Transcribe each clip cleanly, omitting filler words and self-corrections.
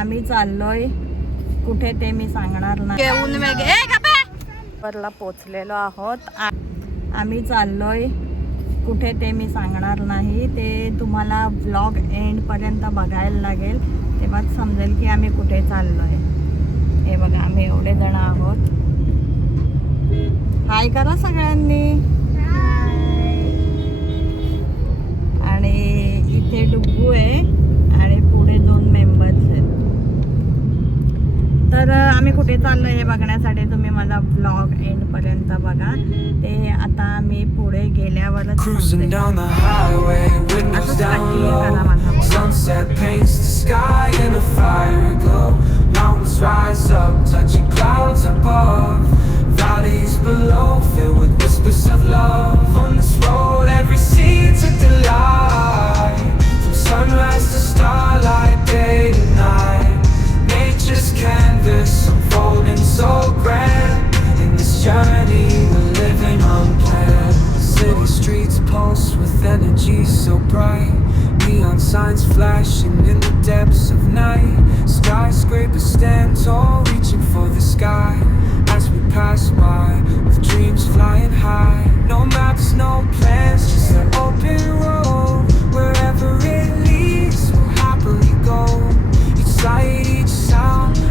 आम्ही चाललोय कुठे ते मी सांगणार नाही. घेऊन वरला पोचलेलो आहोत. आम्ही चाललोय कुठे ते मी सांगणार नाही. ते तुम्हाला व्लॉग एंड पर्यंत बघायला लागेल, तेव्हाच समजेल की आम्ही कुठे चाललोय. हे बघा, आम्ही एवढे जण आहोत. हाय करा सगळ्यांनी. आणि इथे डुग्गू आहे आणि पुढे 2 मेंबर्स आहेत. तर आम्ही कुठे चाललो हे बघण्यासाठी तुम्ही माझा व्लॉग एंड पर्यंत बघा. ते आता मी पुढे गेल्यावरच valleys below filled with whispers of love. On this road every seed's a delight. From sunrise to starlight, day to night, nature's canvas unfolding so grand. In this journey we're living unplanned. City streets pulse with energy so bright. Neon signs flashing in the depths of night. Skyscrapers stand tall, reaching for the sky. As we pass by, with dreams flying high. No maps, no plans, just an open road. Wherever it leads, we'll happily go. Each sight, each sound.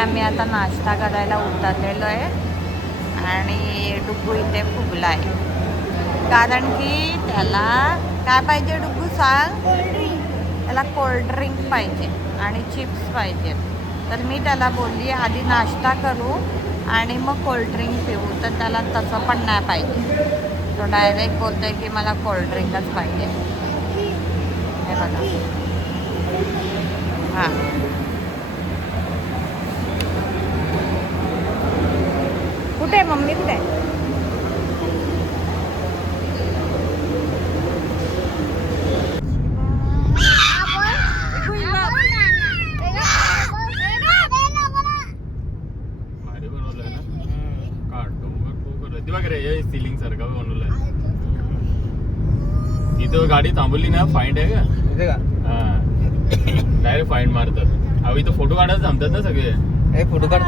आम्ही आता नाश्ता करायला उतरलेलो आहे आणि डुग्गू इथे फुगला आहे. कारण की त्याला काय पाहिजे डुग्गू सांग? त्याला कोल्ड्रिंक पाहिजे आणि चिप्स पाहिजे. तर मी त्याला बोलली आधी नाश्ता करू आणि मग कोल्ड्रिंक पिऊ. तर त्याला तसं पण नाही पाहिजे. तो डायरेक्ट बोलतोय की मला कोल्ड्रिंकच पाहिजे. हे बघा. हां, कुठे मम्मी कुठे? सिलिंग सारखं बनवलंय. इथं गाडी थांबवली ना, फाईंड आहे का? हा, डायरेक्ट फाईंड मारतात. अहो इथं फोटो काढायला थांबतात ना सगळे. फोटो काढ.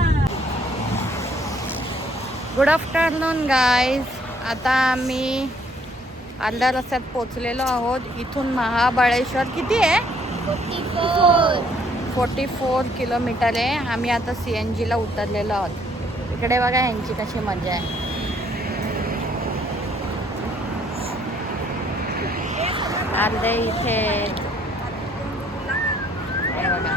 Good afternoon guys. आता आम्ही अर्ध्या रस्त्यात पोचलेलो आहोत. इथून महाबळेश्वर किती आहे? 44 किलोमीटर आहे. आम्ही आता CNG ला उतरलेलो आहोत. इकडे बघा ह्यांची कशी मजा आहे. अर्धे इथे हे बघा.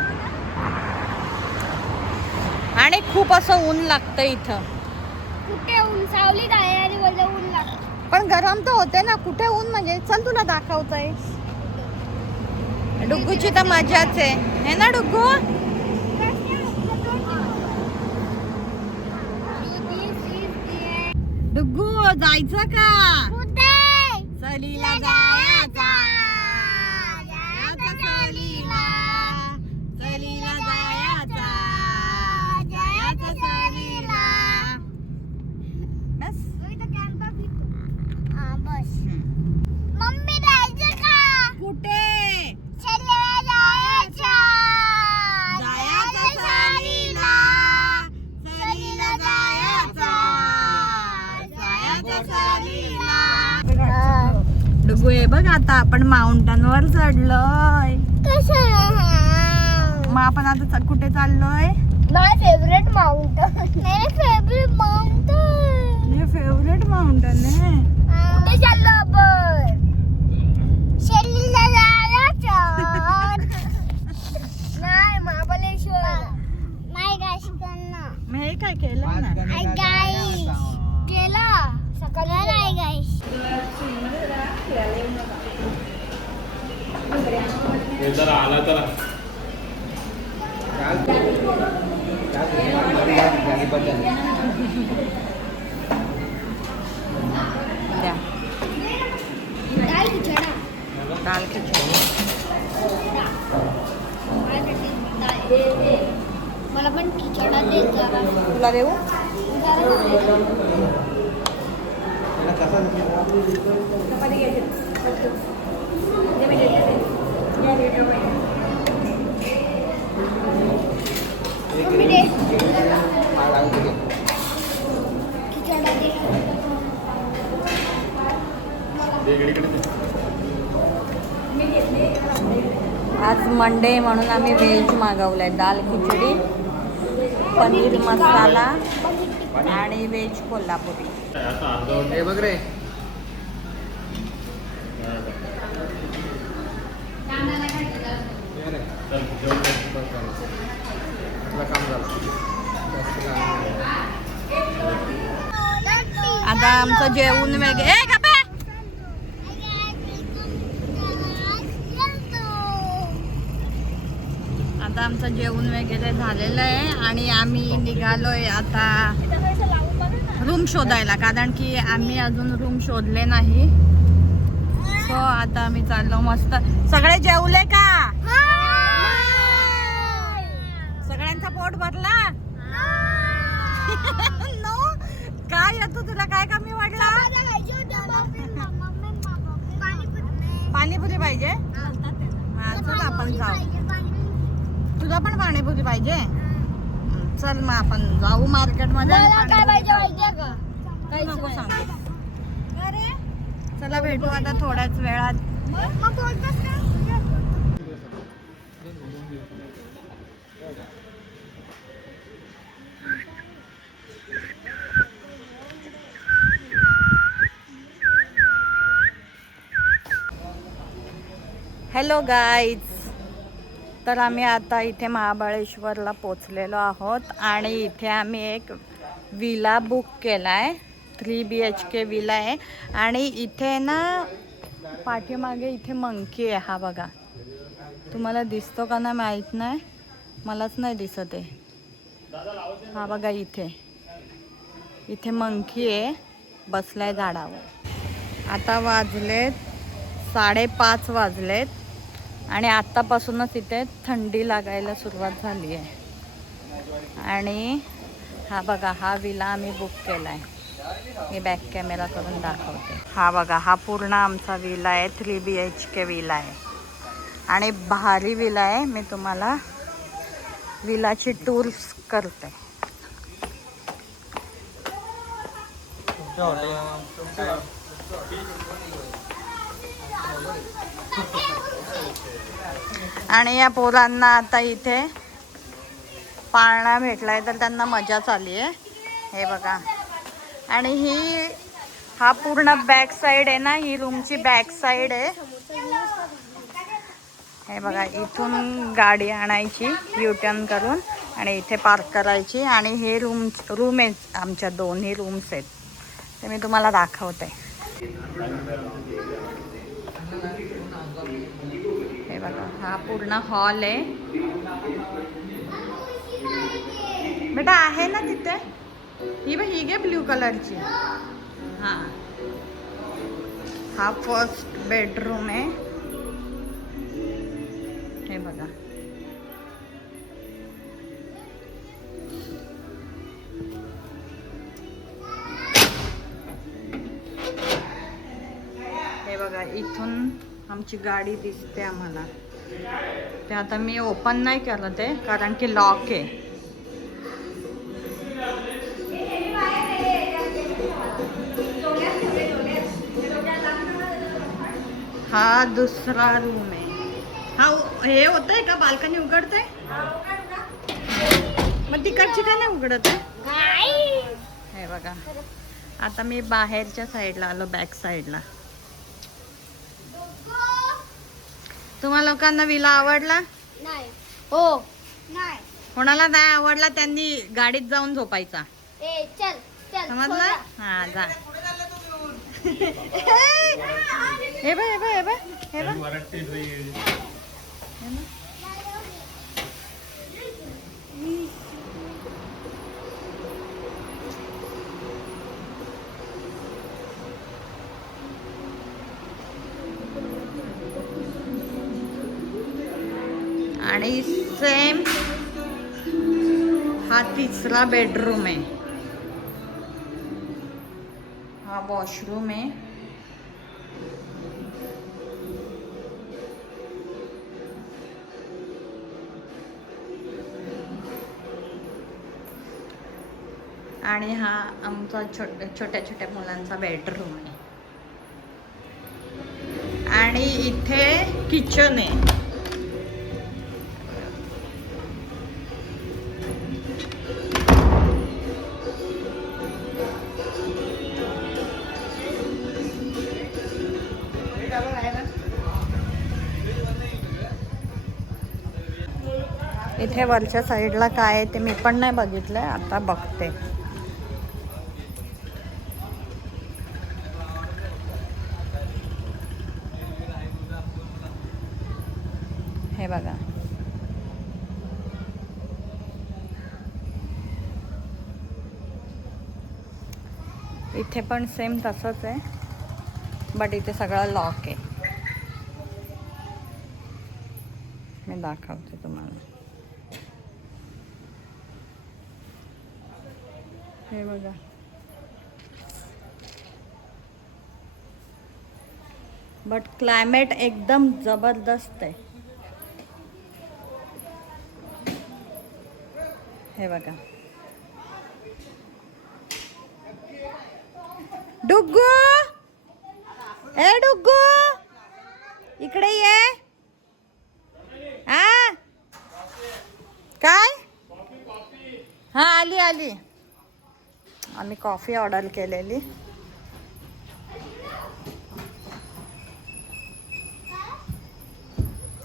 आणि खूप असं ऊन लागतं इथं. कुठे ऊन? सावलीत आहे आणि बोलले ऊन लागतं. पण गरम तर होते ना. कुठे ऊन म्हणजे? चल तुला दाखवतोय. डुग्गूची तर मजाच आहे, है ना डुग्गू? डुग्गू जायचं का? कुठे? सहलीला जायचा. सहलीला जायचा. सहलीला. बस. बस. मम्मी जायचं का? कुठे? सहलीला जायचं. जायचं सहलीला. सहलीला जायचं. जायचं सहलीला. डुग्गू हे बघ, आता आपण माउंटन वर चढलोय. मग आपण आता कुठे चाललोय? माय फेवरेट माउंटन. मेरे फेवरेट माउंटन. ये फेवरेट माउंटन है. कुठे चाललो आपण? शेलीला जायचं. नाही, महाबळेश्वर. नाही गाइस करना. मी हे काय केलं ना? गाइस केला सकाळी. नाही गाइस. जरा आला तर दाल खिचडा दाल खिचडी मला पण खिचडा दे जरा तुला देऊ मम्मी दे खिचडा दे आज मंडे म्हणून आम्ही व्हेज मागवलंय दाल खिचडी पनीर मसाला आणि व्हेज कोल्हापुरी हे बघ रे आता आमचं जेवण वगैरे आता आमचं जेवण वगैरे झालेलं आहे आणि आम्ही निघालोय आता रूम शोधायला कारण की आम्ही अजून रूम शोधले नाही सो आता आम्ही चाललो मस्त सगळे जेवले का सगळ्यांचा पोट भरला नो काय येतो तुला काय कमी वाटला पाणीपुरी पाहिजे हा चल आपण जाऊ तुला पण पाणीपुरी पाहिजे चल मग आपण जाऊ मार्केट मध्ये नको सांगू चला भेटू आता थोड्याच वेळात हॅलो गाईज तर आम्ही आता इथे महाबळेश्वरला पोचलेलो आहोत आणि इथे आम्ही एक विला बुक केला आहे 3 BHK विला आहे आणि इथे ना पाठीमागे इथे मंकी आहे हा बघा तुम्हाला दिसतो का ना माहीत नाही मलाच नाही दिसत आहे हा बघा इथे मंकी आहे बसलाय झाडावर आता वाजलेत 5:30 वाजलेत आणि आत्तापासूनच इथे थंडी लागायला सुरुवात झाली आहे आणि हा बघा हा विला आम्ही बुक केला आहे मी बॅक कॅमेरा करून दाखवते हा बघा हा पूर्ण आमचा विला आहे 3 BHK विला आहे आणि भारी विला आहे मी तुम्हाला विलाची टूर्स करते आणि या पोरांना आता इथे पाळणा भेटलाय तर त्यांना मजा चालली आहे हे बघा आणि हा पूर्ण बॅक साईड आहे ना ही रूमची बॅक साईड आहे हे बघा इथून गाडी आणायची U-टर्न करून आणि इथे पार्क करायची आणि हे रूम आहेत आमच्या दोन्ही रूम्स आहेत ते मी तुम्हाला दाखवते हे बघा हा पूर्ण हॉल आहे बेटा आहे ना तिथे ही घे ब्ल्यू कलरची हा फर्स्ट बेडरूम आहे हे बघा हे बघा इथून आमची गाडी दिसते आम्हाला ते आता मी ओपन नाही करत आहे कारण की लॉक आहे हा दुसरा रूम आहे हा हे होत आहे का बाल्कनी उघडते मग तिकडची का नाही उघडत आहे हे बघा आता मी बाहेरच्या साईडला आलो बॅक साईडला तुम्हा लोकांना विला आवडला नाही हो नाही कोणाला नाही आवडला त्यांनी गाडीत जाऊन झोपायचा ए चल चल समजलं हा जा हे बघ हे बघ हे बघ हे बघ वरट्टी ब्रिज. आणि सेम हा तिसरा बेडरूम आहे. हा वॉशरूम आहे. आणि हा आमचा छोट्या छोट्या मुलांचा बेडरूम आहे. आणि इथे किचन आहे. इथे वरच्या साईडला काय आहे ते मी पण नाही बघितलंय, आता बघते. हे बघा, इथे पण सेम तसंच आहे, बट इथे सगळं लॉक आहे. मी दाखवते तुम्हाला. हे बघा, बट क्लायमेट एकदम जबरदस्त आहे. हे बघा, डुग्गू, ए डुग्गू इकडे ये. हा काय? हा आली आली. आम्ही कॉफी ऑर्डर केलेली.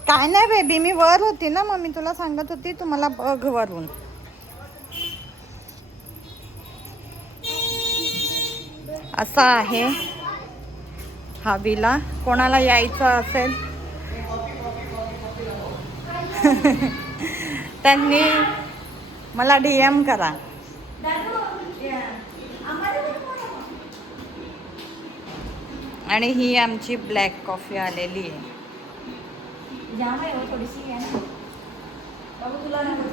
काय नाही बेबी, मी वर होती ना, मग मी तुला सांगत होती तुम्हाला बघ वरून. असा आहे हा विला. कोणाला यायचं असेल त्यांनी मला DM करा. आणि ही आमची ब्लॅक कॉफी आलेली आहे. थोडीशी आहे ना बाबू, तुला नको.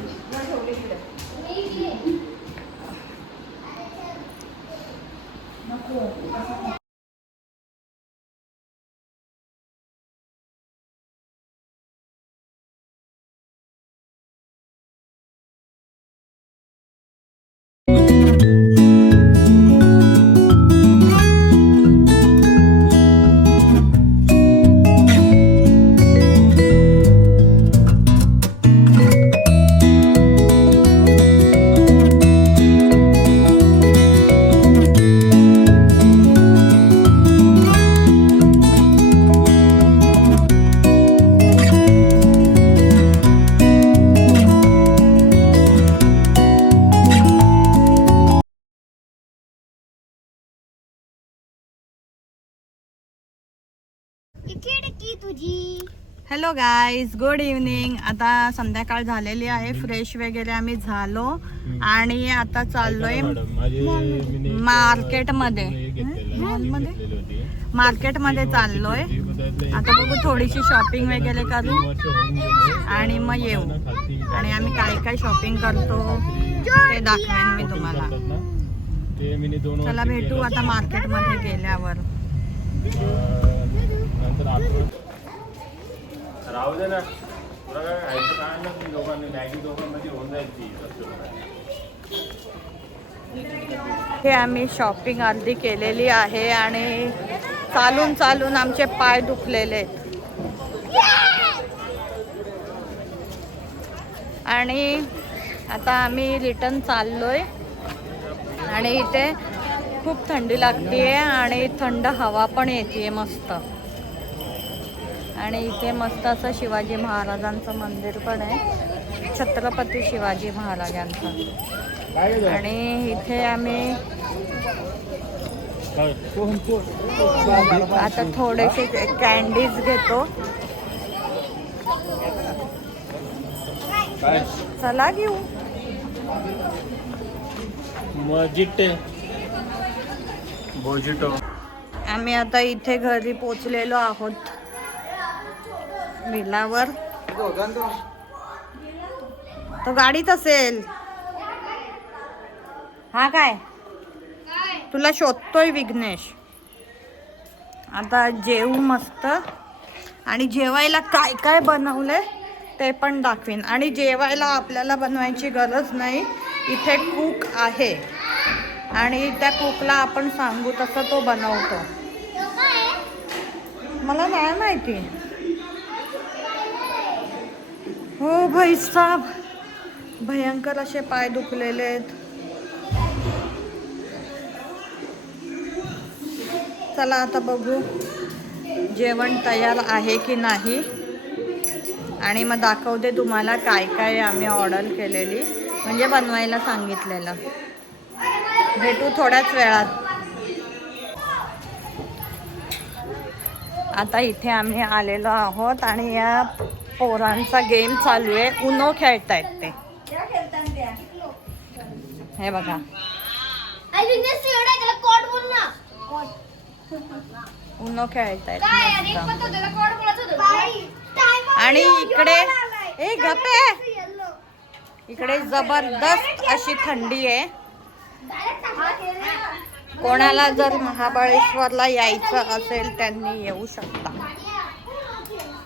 Hello guys, good evening. आता संध्याकाळ झालेली आहे. फ्रेश वगैरे आम्ही झालो आणि आता चाललोय मार्केटमध्ये चाललोय. आता बघू, थोडीशी शॉपिंग वगैरे करू आणि मग येऊ. आणि आम्ही काय काय शॉपिंग करतो ते दाखवेन मी तुम्हाला. चला भेटू आता मार्केटमध्ये गेल्यावर. राहू दे ना, तुला काय खायचं काय ना, ती दोघांनी मॅगी दोघांमध्ये होऊन जाईल ती. हे आम्ही शॉपिंग अर्धी केलेली आहे आणि चालून चालून आमचे पाय दुखलेले आहेत. आणि आता आम्ही रिटर्न चाललोय. आणि इथे खूप थंडी लागते आणि थंड हवा पण येते मस्त. आणि इथे मस्त असं शिवाजी महाराजांचं मंदिर पण आहे, छत्रपती शिवाजी महाराजांचं. आणि इथे आम्ही आता थोडेसे कॅन्डीज घेतो. काय चला घेऊ. बोजिटो. आम्ही आता इथे घरी पोचलेलो आहोत विलावर. तो गाडीत असेल. हा काय तुला शोधतोय विघ्नेश. आता जेवू मस्त आणि जेवायला काय काय बनवलंय ते पण दाखवीन. आणि जेवायला आपल्याला बनवायची गरज नाही, इथे कुक आहे आणि त्या कुकला आपण सांगू तसं तो बनवतो. मला नाही माहिती. हो भाई साहब, भयंकर असे पाय दुखलेले आहेत. चला आता बघू जेवण तयार आहे की नाही आणि मग दाखवते तुम्हाला काय काय आम्ही ऑर्डर केलेली, म्हणजे बनवायला सांगितलेलं. भेटू थोड्याच वेळात. आता इथे आम्ही आलेलो आहोत आणि या पोरांचा गेम चालू आहे. उनो खेळतायत ते. हे बघा उनो खेळतायत मस्त. आणि इकडे गप्पे, इकडे जबरदस्त अशी थंडी आहे. कोणाला जर महाबळेश्वरला यायचं असेल त्यांनी येऊ शकता.